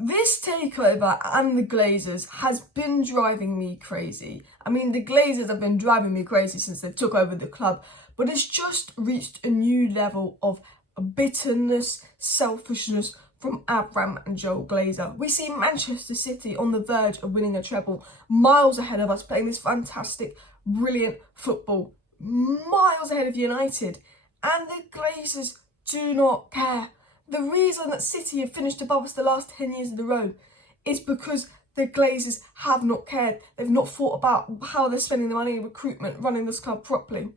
This takeover and the Glazers has been driving me crazy. I mean, the Glazers have been driving me crazy since they took over the club, but it's just reached a new level of bitterness, selfishness from Avram and Joel Glazer. We see Manchester City on the verge of winning a treble, miles ahead of us, playing this fantastic, brilliant football, miles ahead of United, and the Glazers do not care. The reason that City have finished above us the last 10 years in a row is because the Glazers have not cared. They've not thought about how they're spending the money in recruitment, running this club properly.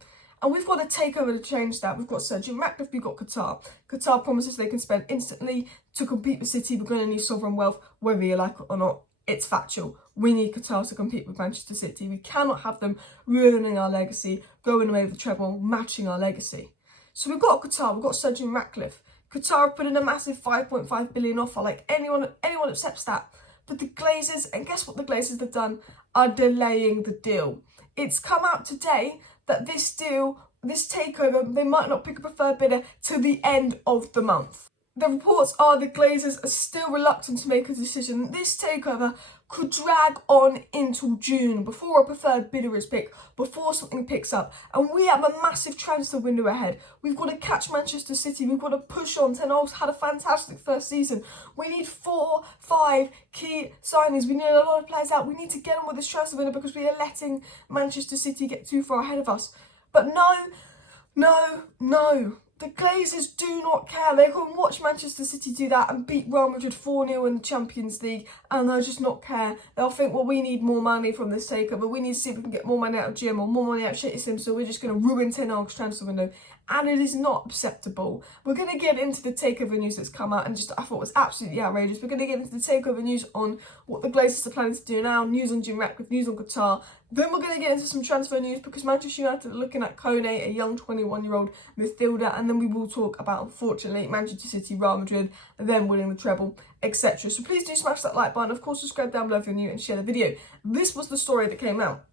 And we've got to take over to change that. We've got Sergio Ratcliffe, we've got Qatar. Qatar promises they can spend instantly to compete with City. We're going to need sovereign wealth, whether you like it or not. It's factual. We need Qatar to compete with Manchester City. We cannot have them ruining our legacy, going away with the treble, matching our legacy. So we've got Qatar, we've got Sergio Ratcliffe. Qatar have put in a massive 5.5 billion offer, like anyone accepts that. But the Glazers, and guess what the Glazers have done, are delaying the deal. It's come out today that this deal, this takeover, they might not pick a preferred bidder till the end of the month. The reports are the Glazers are still reluctant to make a decision. This takeover could drag on until June before a preferred bidder is picked, before something picks up. And we have a massive transfer window ahead. We've got to catch Manchester City. We've got to push on. Ten Hags had a fantastic first season. We need 4, 5 key signings. We need a lot of players out. We need to get on with this transfer window because we are letting Manchester City get too far ahead of us. But no. The Glazers do not care. They can watch Manchester City do that and beat Real Madrid 4-0 in the Champions League, and they'll just not care. They'll think, well, we need more money from this takeover. We need to see if we can get more money out of Jim or more money out of Sheikh Jassim, so we're just going to ruin Ten Hag's transfer window. And it is not acceptable. We're going to get into the takeover news that's come out, and I thought it was absolutely outrageous. We're going to get into the takeover news on what the Glazers are planning to do now, news on Jim Ratcliffe, news on Qatar. Then we're going to get into some transfer news because Manchester United are looking at Kone, a young 21-year-old midfielder, and then we will talk about, unfortunately, Manchester City, Real Madrid, them winning the treble, etc. So please do smash that like button. Of course, subscribe down below if you're new and share the video. This was the story that came out.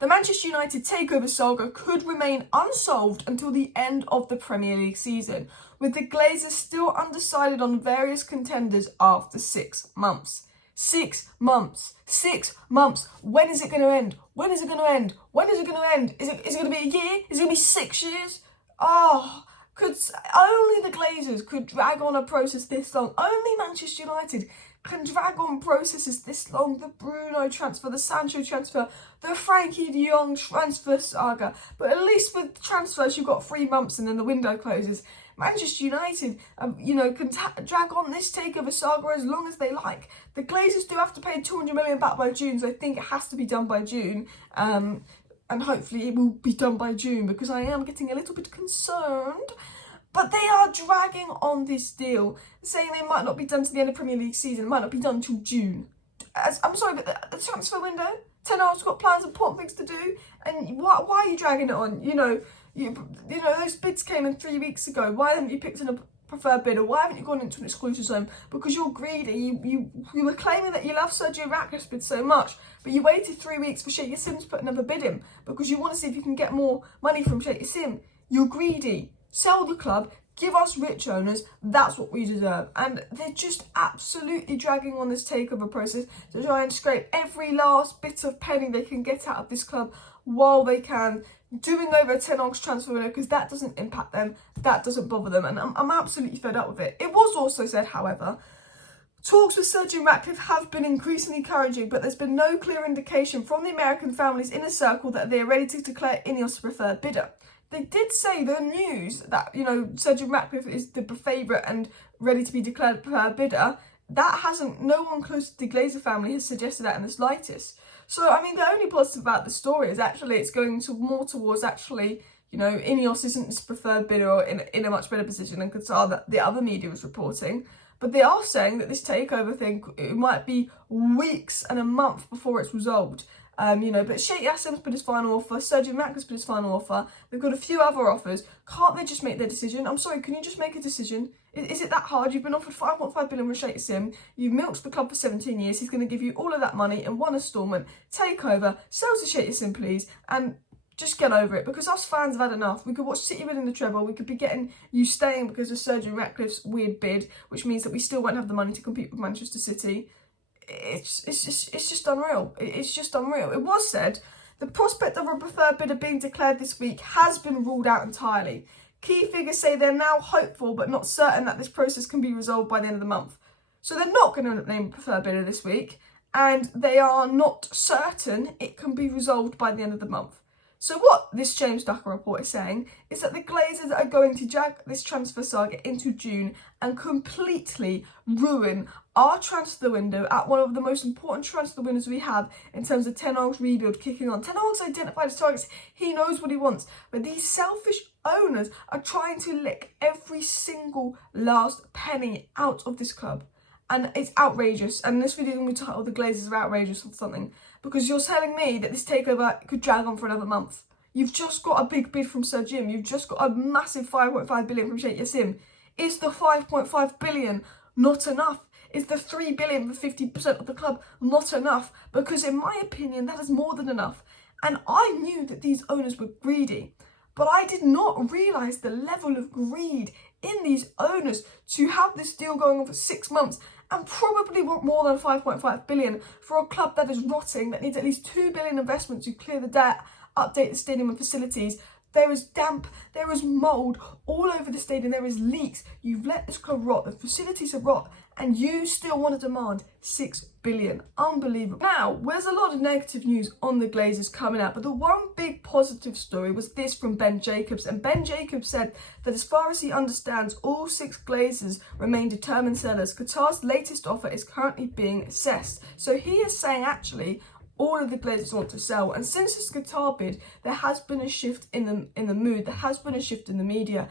The Manchester United takeover saga could remain unsolved until the end of the Premier League season, with the Glazers still undecided on various contenders after 6 months. 6 months. 6 months. When is it going to end? When is it going to end? When is it going to end? Is it going to be a year? Is it going to be 6 years? Only the Glazers could drag on a process this long. Only Manchester United can drag on processes this long. The Bruno transfer, the Sancho transfer, the Frankie de Jong transfer saga. But at least with transfers, you've got 3 months and then the window closes. Manchester United, can drag on this takeover saga as long as they like. The Glazers do have to pay 200 million back by June, so I think it has to be done by June. And hopefully it will be done by June because I am getting a little bit concerned. But they are dragging on this deal, saying they might not be done to the end of Premier League season, it might not be done until June. I'm sorry, but the transfer window, Ten Hag's got plans, important things to do, and why are you dragging it on? Those bids came in 3 weeks ago. Why haven't you picked a preferred bidder? Why haven't you gone into an exclusive zone? Because you're greedy. You were claiming that you love Sergio Ratcliffe's bid so much, but you waited 3 weeks for Sheikh Jassim to put another bid in because you want to see if you can get more money from Sheikh Jassim. You're greedy. Sell the club, give us rich owners, that's what we deserve. And they're just absolutely dragging on this takeover process to try and scrape every last bit of penny they can get out of this club while they can, doing over Ten Hag's transfer window because that doesn't impact them, that doesn't bother them, and I'm absolutely fed up with it. It was also said, however, talks with Sergio Ratcliffe have been increasingly encouraging, but there's been no clear indication from the American family's inner circle that they are ready to declare INNEOS a preferred bidder. They did say the news that, Sergio Ratcliffe is the favourite and ready to be declared preferred bidder. That hasn't, no one close to the Glazer family has suggested that in the slightest. So, the only positive about the story is actually it's going more towards INNEOS isn't this preferred bidder or in a much better position than Qatar that the other media was reporting. But they are saying that this takeover thing, it might be weeks and a month before it's resolved. But Sheikh Jassim's put his final offer, Sergio Ratcliffe's put his final offer, they've got a few other offers. Can't they just make their decision? I'm sorry, can you just make a decision? Is it that hard? You've been offered 5.5 billion with Sheikh Jassim, you've milked the club for 17 years, he's going to give you all of that money in one instalment, take over, sell to Sheikh Jassim please, and just get over it, because us fans have had enough. We could watch City winning the treble, we could be getting you staying because of Sergio Ratcliffe's weird bid, which means that we still won't have the money to compete with Manchester City. It's just unreal. It's just unreal. It was said the prospect of a preferred bidder being declared this week has been ruled out entirely. Key figures say they're now hopeful but not certain that this process can be resolved by the end of the month. So they're not going to name a preferred bidder this week, and they are not certain it can be resolved by the end of the month. So what this James Ducker report is saying is that the Glazers are going to drag this transfer saga into June and completely ruin our transfer window at one of the most important transfer windows we have in terms of Ten Hag's rebuild kicking on. Ten Hag's identified his targets, he knows what he wants, but these selfish owners are trying to lick every single last penny out of this club. And it's outrageous. And this video is going to be titled "The Glazers are outrageous" or something, because you're telling me that this takeover could drag on for another month. You've just got a big bid from Sir Jim. You've just got a massive 5.5 billion from Sheikh Jassim. Is the 5.5 billion not enough? Is the 3 billion for 50% of the club not enough? Because in my opinion, that is more than enough. And I knew that these owners were greedy, but I did not realise the level of greed in these owners to have this deal going on for 6 months and probably want more than 5.5 billion for a club that is rotting, that needs at least 2 billion investment to clear the debt, update the stadium and facilities. There is damp, there is mould all over the stadium, there is leaks. You've let this club rot, the facilities are rot, and you still want to demand 6 billion. Unbelievable. Now, there's a lot of negative news on the Glazers coming out, but the one big positive story was this from Ben Jacobs. And Ben Jacobs said that as far as he understands, all 6 Glazers remain determined sellers. Qatar's latest offer is currently being assessed. So he is saying actually all of the Glazers want to sell. And since this Qatar bid, there has been a shift in the mood. There has been a shift in the media.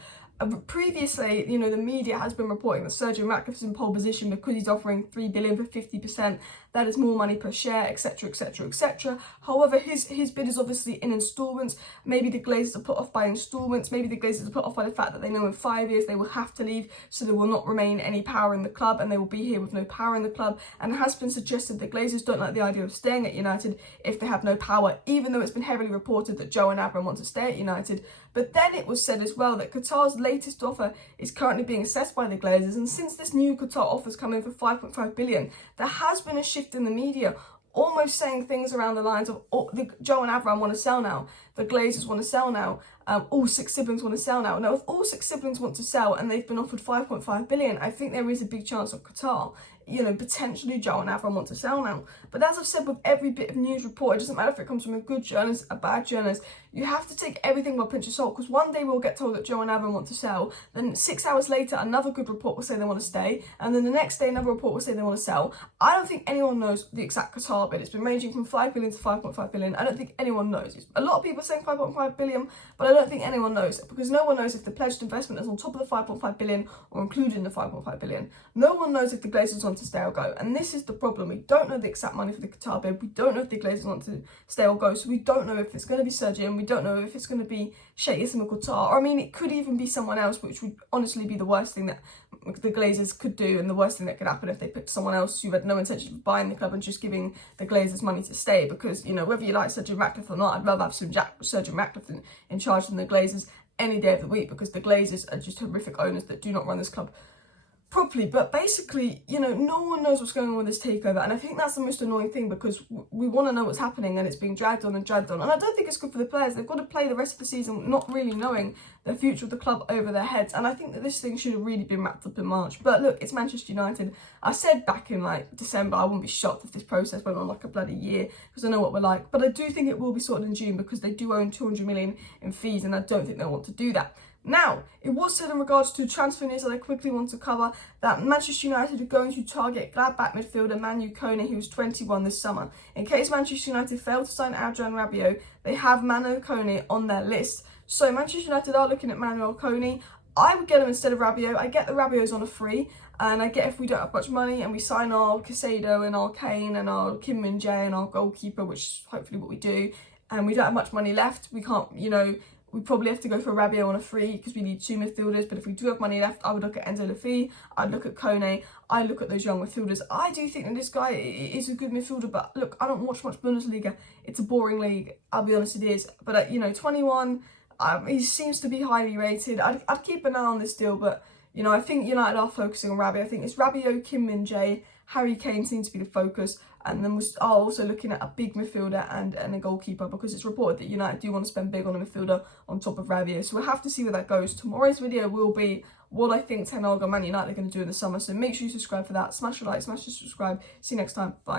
Previously, the media has been reporting that Sergio Ratcliffe is in pole position because he's offering 3 billion for 50%. That is more money per share, etc, etc, etc. However, his bid is obviously in instalments. Maybe the Glazers are put off by instalments. Maybe the Glazers are put off by the fact that they know in 5 years they will have to leave, so there will not remain any power in the club, and they will be here with no power in the club. And it has been suggested that Glazers don't like the idea of staying at United if they have no power, even though it's been heavily reported that Joe and Avram want to stay at United. But then it was said as well that Qatar's latest offer is currently being assessed by the Glazers, and since this new Qatar offer's come in for 5.5 billion, there has been a shift in the media, almost saying things around the lines of Joe and Avram want to sell now, the Glazers want to sell now, all 6 siblings want to sell now. Now, if all 6 siblings want to sell and they've been offered 5.5 billion, I think there is a big chance of Qatar, potentially Joe and Avram want to sell now. But as I've said with every bit of news report, it doesn't matter if it comes from a good journalist, a bad journalist, you have to take everything with a pinch of salt, because one day we'll get told that Joe and Avram want to sell, then 6 hours later another good report will say they want to stay, and then the next day another report will say they want to sell. I don't think anyone knows the exact Qatar bid. It's been ranging from 5 billion to 5.5 billion. I don't think anyone knows. A lot of people are saying 5.5 billion, but I don't think anyone knows, because no one knows if the pledged investment is on top of the 5.5 billion or included in the 5.5 billion. No one knows if the Glazers want to stay or go, and this is the problem. We don't know the exact money for the Qatar bid. We don't know if the Glazers want to stay or go, so we don't know if it's going to be Sergio, and we don't know if it's going to be Sheikh Jassim or Qatar. Or, I mean, it could even be someone else, which would honestly be the worst thing that the Glazers could do, and the worst thing that could happen if they picked someone else who had no intention of buying the club and just giving the Glazers money to stay. Because, whether you like Sergio Ratcliffe or not, I'd rather have Sergio Ratcliffe in charge than the Glazers any day of the week, because the Glazers are just horrific owners that do not run this club properly. But basically, no one knows what's going on with this takeover, and I think that's the most annoying thing, because we want to know what's happening and it's being dragged on and dragged on. And I don't think it's good for the players. They've got to play the rest of the season not really knowing the future of the club over their heads, and I think that this thing should have really been wrapped up in March. But look, it's Manchester United. I said back in December I wouldn't be shocked if this process went on like a bloody year, because I know what we're like. But I do think it will be sorted in June, because they do own 200 million in fees, and I don't think they'll want to do that. Now, it was said in regards to transfer news that I quickly want to cover that Manchester United are going to target Gladbach midfielder Man Utd Kone, who was 21 this summer. In case Manchester United fail to sign Avram Rabiot, they have Man Kone on their list. So Manchester United are looking at Manuel Kone. I would get him instead of Rabiot. I get the Rabiot's on a free, and I get if we don't have much money and we sign our Casado and our Kane and our Kim Min Jae and our goalkeeper, which is hopefully what we do, and we don't have much money left, we can't, we probably have to go for Rabiot on a free because we need 2 midfielders. But if we do have money left, I would look at Enzo Lafay, I'd look at Kone, I look at those young midfielders. I do think that this guy is a good midfielder, but look, I don't watch much Bundesliga. It's a boring league, I'll be honest, it is. But, you know, 21, he seems to be highly rated. I'd keep an eye on this deal, but, you know, I think United are focusing on Rabiot. I think it's Rabiot, Kim Min-jae, Harry Kane seems to be the focus. And then we're also looking at a big midfielder and a goalkeeper, because it's reported that United do want to spend big on a midfielder on top of Rabiot. So we'll have to see where that goes. Tomorrow's video will be what I think Ten Hag and Man United are going to do in the summer. So make sure you subscribe for that. Smash a like, smash the subscribe. See you next time. Bye.